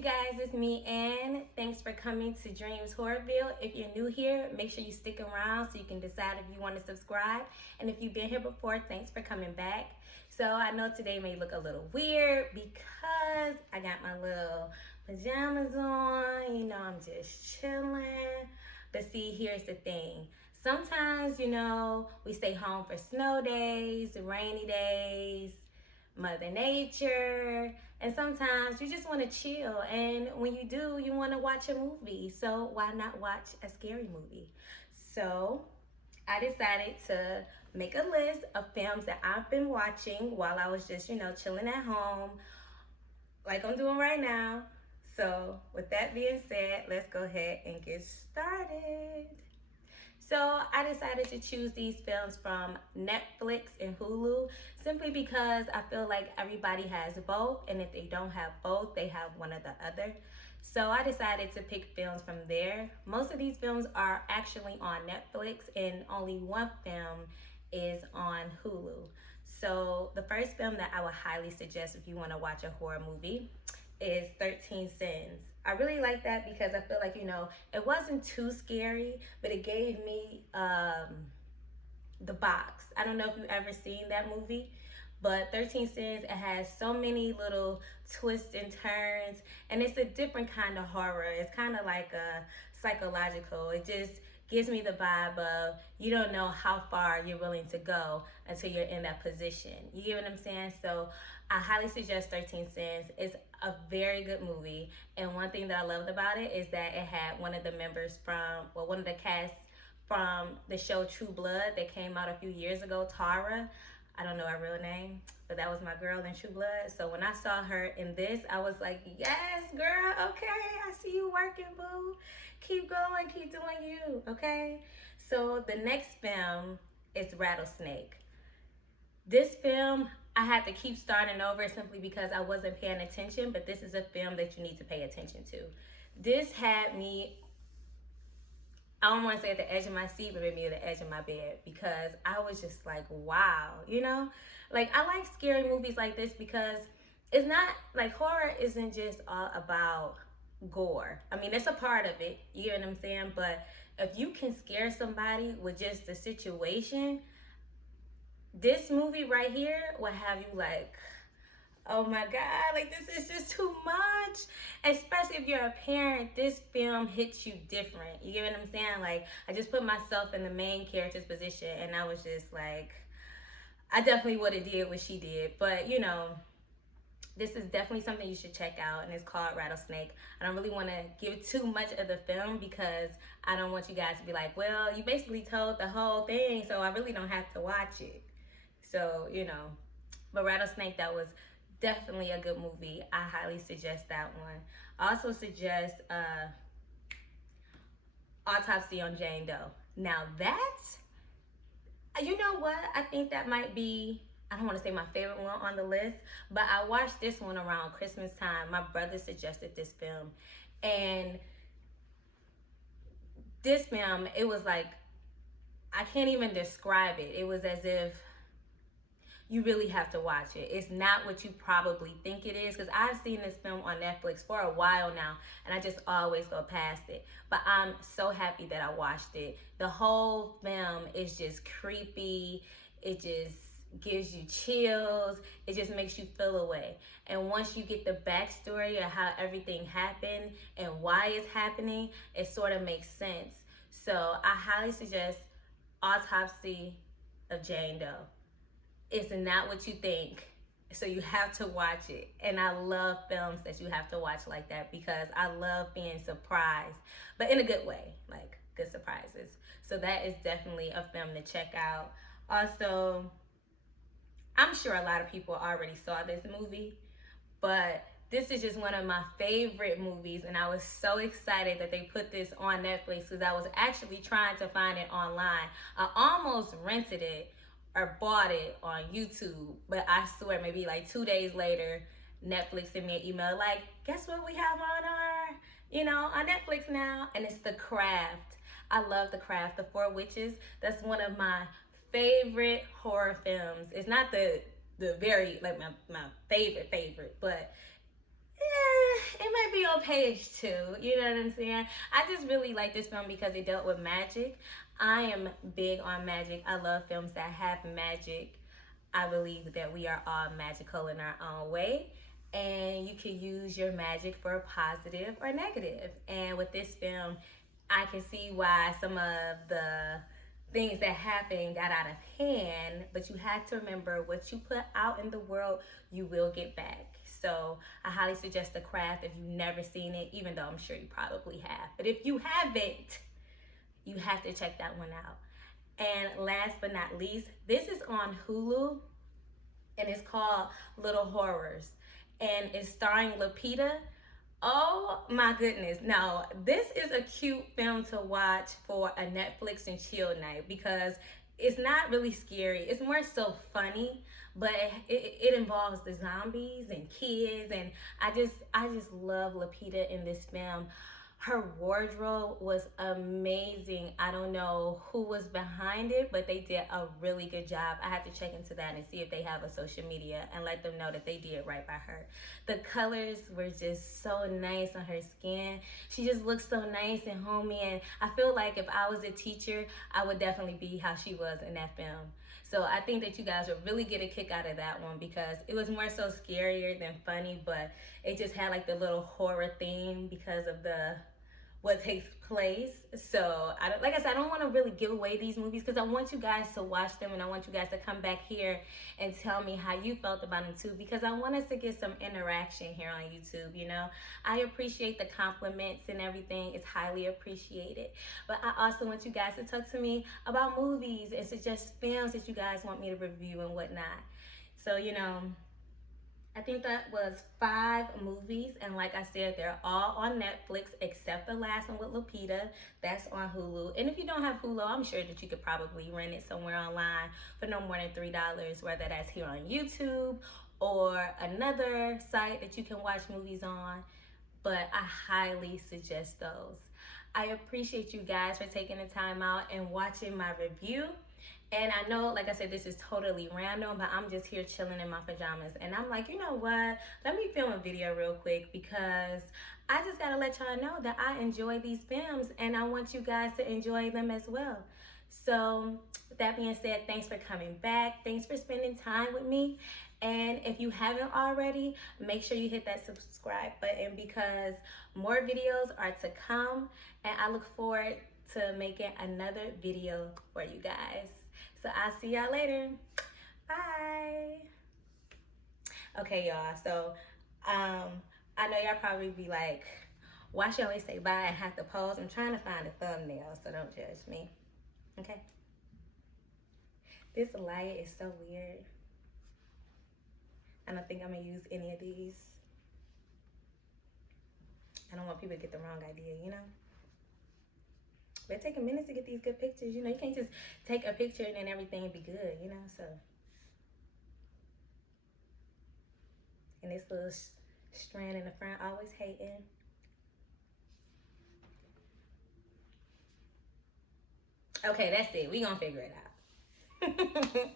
you guys, it's me Ann. Thanks for coming to DreamsHorrorVille. If you're new here, make sure you stick around so you can decide if you want to subscribe. And if you've been here before, thanks for coming back. So I know today may look a little weird because I got my little pajamas on. You know, I'm just chilling. But see, here's the thing. Sometimes, we stay home for snow days, rainy days, Mother Nature, and sometimes you just want to chill, and when you do, you want to watch a movie. So why not watch a scary movie? So I decided to make a list of films that I've been watching while I was just, chilling at home, like I'm doing right now. So with that being said, let's go ahead and get started. So I decided to choose these films from Netflix and Hulu simply because I feel like everybody has both, and if they don't have both, they have one or the other. So I decided to pick films from there. Most of these films are actually on Netflix, and only one film is on Hulu. So the first film that I would highly suggest if you want to watch a horror movie is 13 Sins. I really like that because I feel like, it wasn't too scary, but it gave me The Box. I don't know if you've ever seen that movie, but 13 Sins, it has so many little twists and turns, and it's a different kind of horror. It's kind of like a psychological. It just gives me the vibe of you don't know how far you're willing to go until you're in that position. You get what I'm saying? So I highly suggest 13 Sins. It's a very good movie, and one thing that I loved about it is that it had one of the members one of the cast from the show True Blood that came out a few years ago, Tara. I don't know her real name, but that was my girl in True Blood. So when I saw her in this, I was like, yes, girl, okay, I see you working, boo. Keep going, keep doing you, okay? So the next film is Rattlesnake. This film, I had to keep starting over simply because I wasn't paying attention, but this is a film that you need to pay attention to. This had me, I don't want to say at the edge of my seat, but maybe at the edge of my bed, because I was just like, wow, Like, I like scary movies like this because it's not, like, horror isn't just all about gore. I mean, it's a part of it, you get what I'm saying? But if you can scare somebody with just the situation, this movie right here will have you like, oh my God, like this is just too much. Especially if you're a parent, this film hits you different. You get what I'm saying? Like, I just put myself in the main character's position, and I was just like, I definitely would have did what she did. But, this is definitely something you should check out, and it's called Rattlesnake. I don't really want to give too much of the film because I don't want you guys to be like, well, you basically told the whole thing, so I really don't have to watch it. So, but Rattlesnake, that was definitely a good movie. I highly suggest that one. I also suggest Autopsy on Jane Doe. Now that's, you know what? I think that might be, I don't want to say my favorite one on the list, but I watched this one around Christmas time. My brother suggested this film, and this film, it was like, I can't even describe it. It was as if you really have to watch it. It's not what you probably think it is, because I've seen this film on Netflix for a while now, and I just always go past it. But I'm so happy that I watched it. The whole film is just creepy. It just gives you chills. It just makes you feel away. And once you get the backstory of how everything happened and why it's happening, it sort of makes sense. So I highly suggest Autopsy of Jane Doe. It's not what you think, so you have to watch it. And I love films that you have to watch like that because I love being surprised, but in a good way, like good surprises. So that is definitely a film to check out. Also, I'm sure a lot of people already saw this movie, but this is just one of my favorite movies, and I was so excited that they put this on Netflix because I was actually trying to find it online. I almost rented it or bought it on YouTube, but I swear maybe like 2 days later, Netflix sent me an email like, guess what we have on on Netflix now? And it's The Craft. I love The Craft, The Four Witches. That's one of my favorite horror films. It's not the very, like my favorite, but yeah, it might be on page 2. You know what I'm saying? I just really like this film because it dealt with magic. I am big on magic. I love films that have magic. I believe that we are all magical in our own way. And you can use your magic for positive or negative. And with this film, I can see why some of the things that happened got out of hand, but you have to remember what you put out in the world, you will get back. So I highly suggest The Craft if you've never seen it, even though I'm sure you probably have. But if you haven't, you have to check that one out. And last but not least, this is on Hulu, and it's called Little Horrors, and it's starring Lupita. Oh my goodness. Now, this is a cute film to watch for a Netflix and chill night because it's not really scary. It's more so funny, but it involves the zombies and kids, and I just love Lupita in this film. Her wardrobe was amazing. I don't know who was behind it, but they did a really good job. I have to check into that and see if they have a social media and let them know that they did right by her. The colors were just so nice on her skin. She just looked so nice and homey, and I feel like if I was a teacher, I would definitely be how she was in that film. So I think that you guys would really get a kick out of that one because it was more so scarier than funny, but it just had like the little horror theme because of what takes place. So like I said, I don't want to really give away these movies because I want you guys to watch them, and I want you guys to come back here and tell me how you felt about them too, because I want us to get some interaction here on YouTube. You know, I appreciate the compliments and everything. It's highly appreciated, but I also want you guys to talk to me about movies and suggest films that you guys want me to review and whatnot. So, you know, I think that was 5 movies, and like I said, they're all on Netflix except the last one with Lupita. That's on Hulu. And if you don't have Hulu, I'm sure that you could probably rent it somewhere online for no more than $3, whether that's here on YouTube or another site that you can watch movies on. But I highly suggest those. I appreciate you guys for taking the time out and watching my review. And I know, like I said, this is totally random, but I'm just here chilling in my pajamas. And I'm like, you know what? Let me film a video real quick because I just got to let y'all know that I enjoy these films and I want you guys to enjoy them as well. So with that being said, thanks for coming back. Thanks for spending time with me. And if you haven't already, make sure you hit that subscribe button because more videos are to come. And I look forward to making another video for you guys. So I'll see y'all later. Bye. Okay, y'all. So I know y'all probably be like, why she always say bye and have to pause? I'm trying to find a thumbnail, so don't judge me. Okay? This light is so weird. I don't think I'm gonna use any of these. I don't want people to get the wrong idea, you know? But it takes a minute to get these good pictures. You know, you can't just take a picture and then everything be good, you know? So, and this little strand in the front, always hating. Okay, that's it. We gonna figure it out.